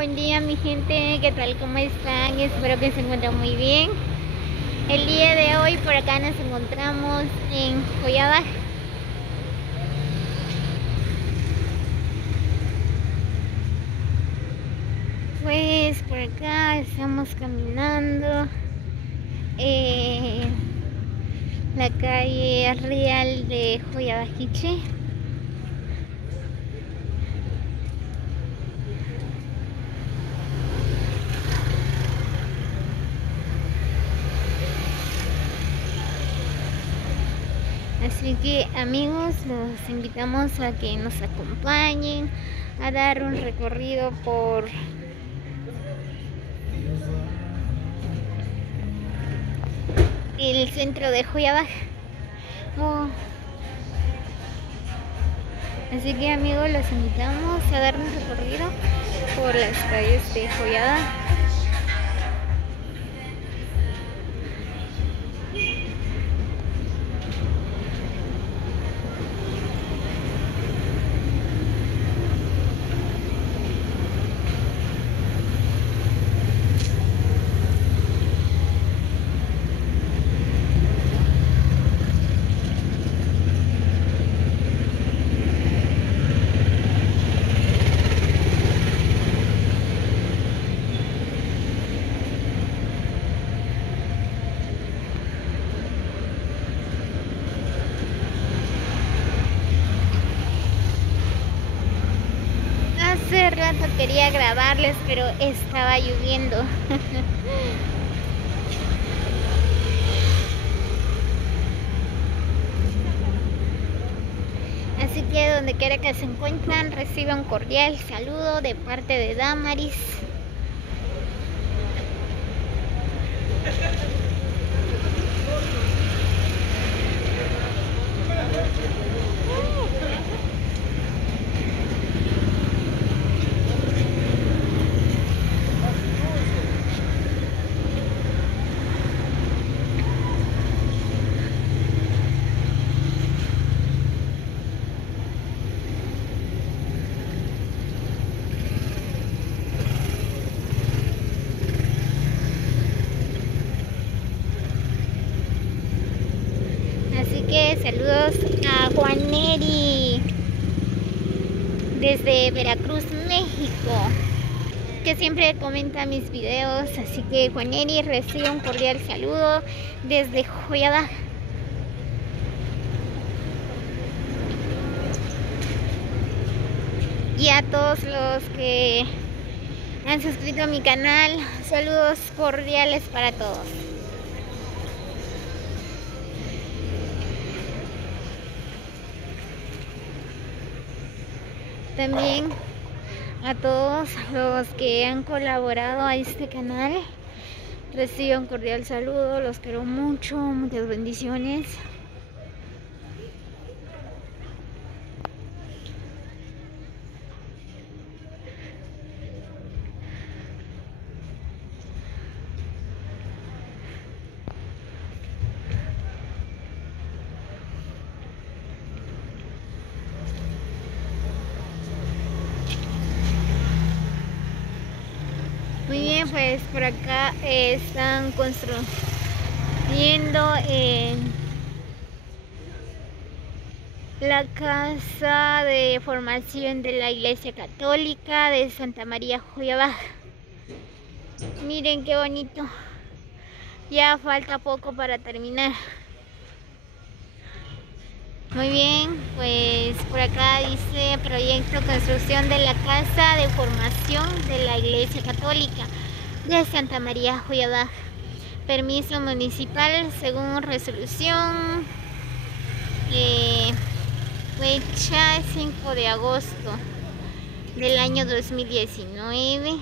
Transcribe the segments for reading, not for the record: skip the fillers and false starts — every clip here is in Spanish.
buen día mi gente, ¿qué tal? ¿Cómo están? Espero que se encuentren muy bien. El día de hoy por acá nos encontramos en Joyabaj. Pues por acá estamos caminando la calle real de Joyabajiche. Así que amigos, los invitamos a que nos acompañen a dar un recorrido por el centro de Joyabaj. Así que amigos, los invitamos a dar un recorrido por las calles de Joyabaj. Hace rato quería grabarles, pero estaba lloviendo. Así que donde quiera que se encuentran, reciban un cordial saludo de parte de Damaris. Así que saludos a Juaneri desde Veracruz, México, que siempre comenta mis videos. Así que Juaneri, recibe un cordial saludo desde Joyabaj. Y a todos los que han suscrito a mi canal, saludos cordiales para todos. También a todos los que han colaborado a este canal, recibo un cordial saludo, los quiero mucho, muchas bendiciones. Muy bien, pues por acá están construyendo la casa de formación de la Iglesia Católica de Santa María Joyabaj. Miren qué bonito. Ya falta poco para terminar. Muy bien, pues por acá dice proyecto construcción de la casa de formación de la Iglesia Católica de Santa María Joyabaj. Permiso municipal según resolución. Fecha 5 de agosto del año 2019.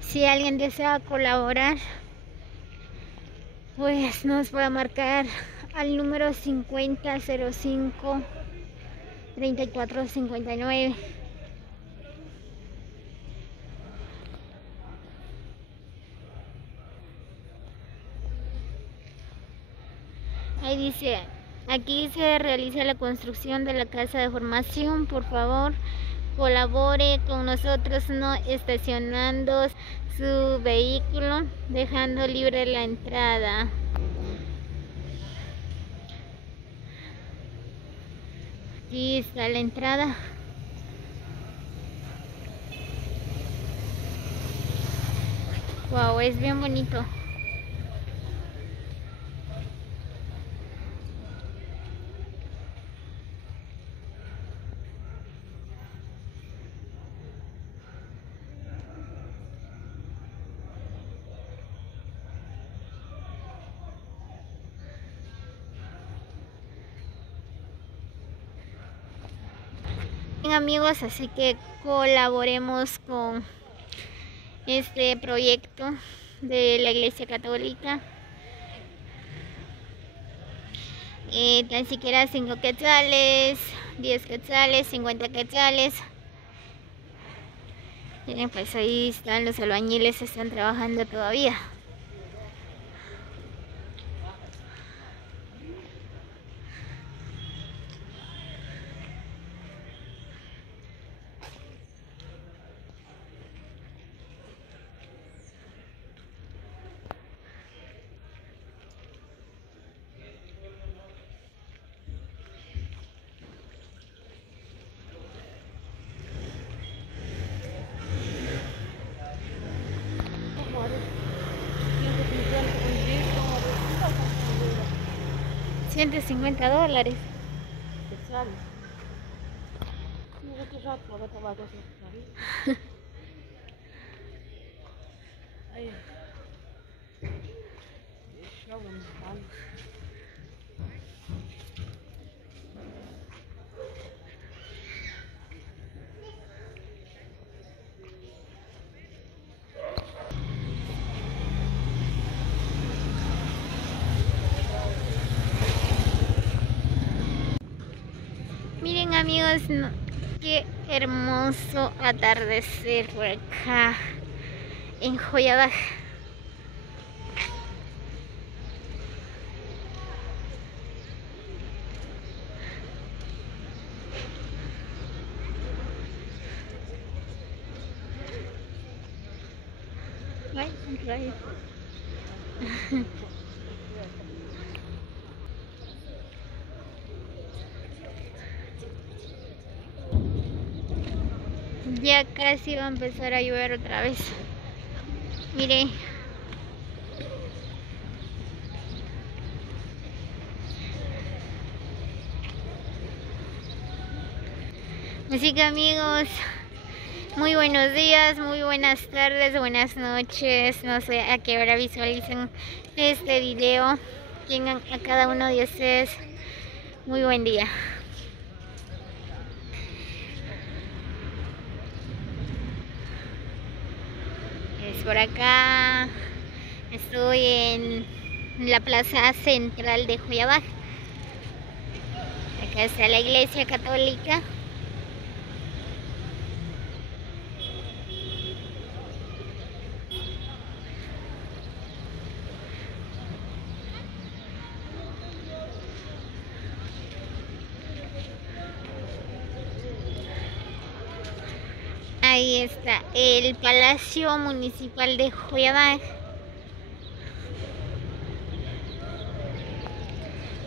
Si alguien desea colaborar, pues nos puede marcar al número 5005 3459. Ahí dice, aquí se realiza la construcción de la casa de formación. Por favor, colabore con nosotros no estacionando su vehículo, dejando libre la entrada. Aquí está la entrada. Wow, es bien bonito. Bien, amigos, así que colaboremos con este proyecto de la Iglesia Católica. Tan siquiera 5 quetzales, 10 quetzales, 50 quetzales. Miren, pues ahí están los albañiles, están trabajando todavía. $150. Miren, amigos, qué hermoso atardecer por acá en Joyabaj. Ya casi va a empezar a llover otra vez. Miren. Así que, amigos, muy buenos días, muy buenas tardes, buenas noches. No sé a qué hora visualicen este video. Tengan a cada uno de ustedes muy buen día. Es por acá. Estoy en la plaza central de Joyabaj. Acá está la Iglesia Católica. Ahí está el Palacio Municipal de Joyabaj.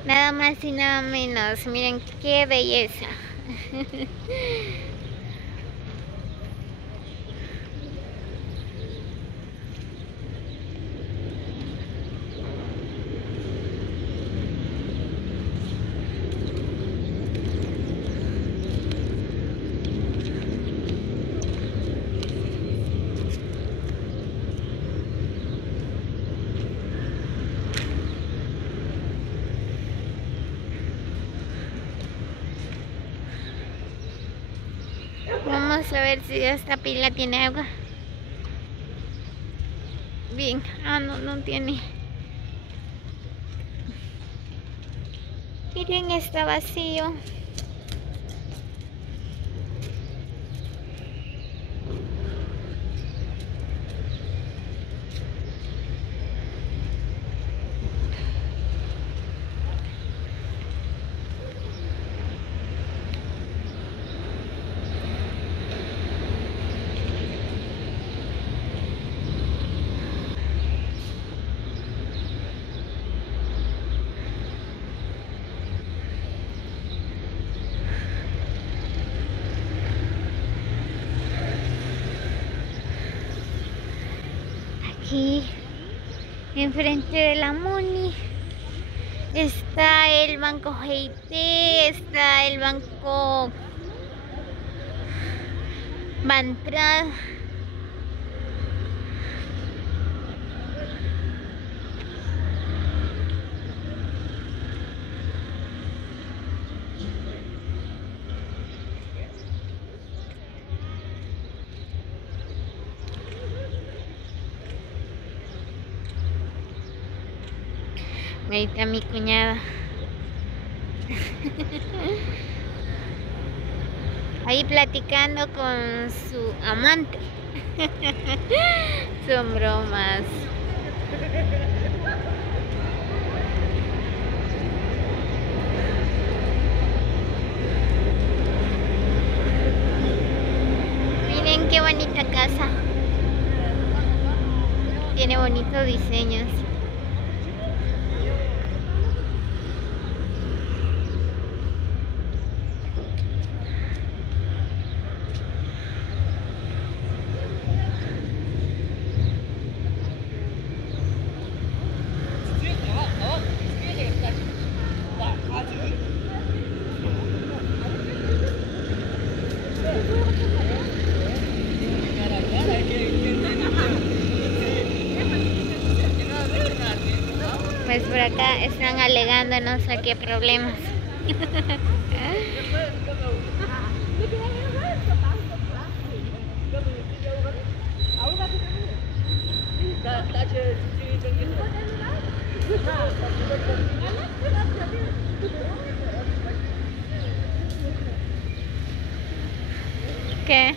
Nada más y nada menos. Miren qué belleza. Vamos a ver si esta pila tiene agua. Bien, no tiene. Miren, está vacío. Aquí, enfrente de la Muni, está el banco GIT, está el banco Bantrad. Ahí está mi cuñada. Ahí platicando con su amante. Son bromas. Miren qué bonita casa. Tiene bonitos diseños. Pues por acá están alegando no sé qué problemas. ¿Qué?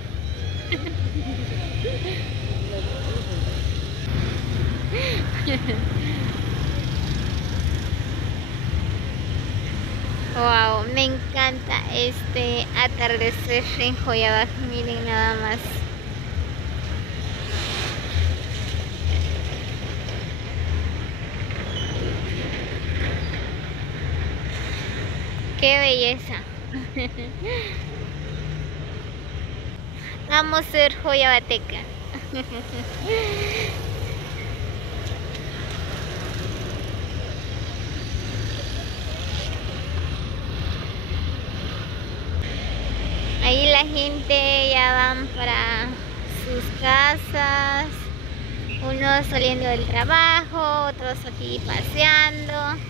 Wow, me encanta este atardecer en Joyabaj, miren nada más. Qué belleza. Vamos a ser joyabateca. Ahí la gente ya van para sus casas, unos saliendo del trabajo, otros aquí paseando.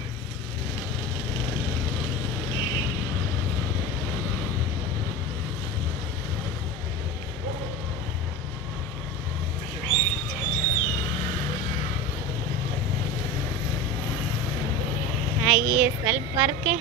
Ahí está el parque.